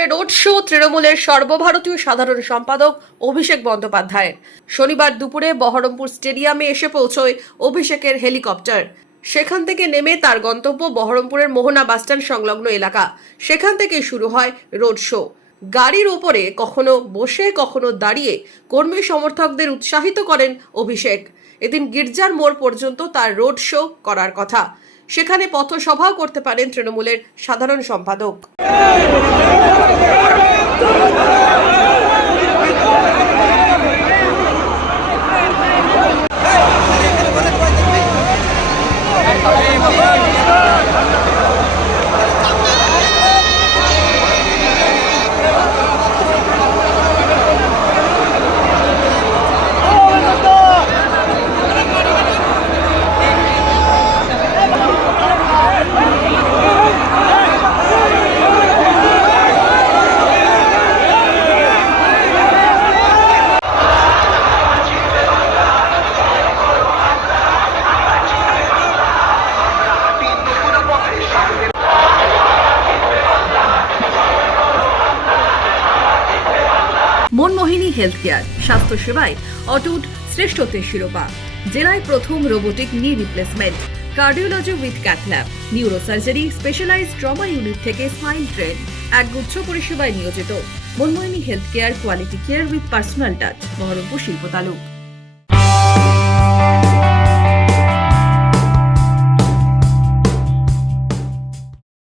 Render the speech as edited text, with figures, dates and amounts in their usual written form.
বহরমপুরে road show তৃণমূলের সর্বভারতীয় সাধারণ সম্পাদক অভিষেক বন্দ্যোপাধ্যায়ের। শনিবার দুপুরে বহরমপুর স্টেডিয়ামে এসে পৌঁছয় অভিষেকের হেলিকপ্টার। সেখান থেকে নেমে তার গন্তব্য বহরমপুরের মোহনা বাসস্ট্যান্ড সংলগ্ন এলাকা। সেখান থেকে শুরু হয় রোড শো। গাড়ির ওপরে কখনো বসে কখনো দাঁড়িয়ে কর্মী সমর্থকদের উৎসাহিত করেন অভিষেক। এদিন গির্জার মোড় পর্যন্ত তার রোড শো করার কথা। সেখানে পথসভাও করতে পারেন তৃণমূলের সাধারণ সম্পাদক। মনমোহিনী হেলথ কেয়ার, স্বাস্থ্য সেবায় অটুট শ্রেষ্ঠত্বের শিরোপা। জেলায় প্রথম robotic knee replacement, cardiology with cath lab, neurosurgery, specialized trauma unit থেকে স্পাইন ট্রেন, একগুচ্ছ পরিষেবায় নিয়োজিত। Monmohini health care, quality care with personal touch, Baharampur শিল্প তালুক।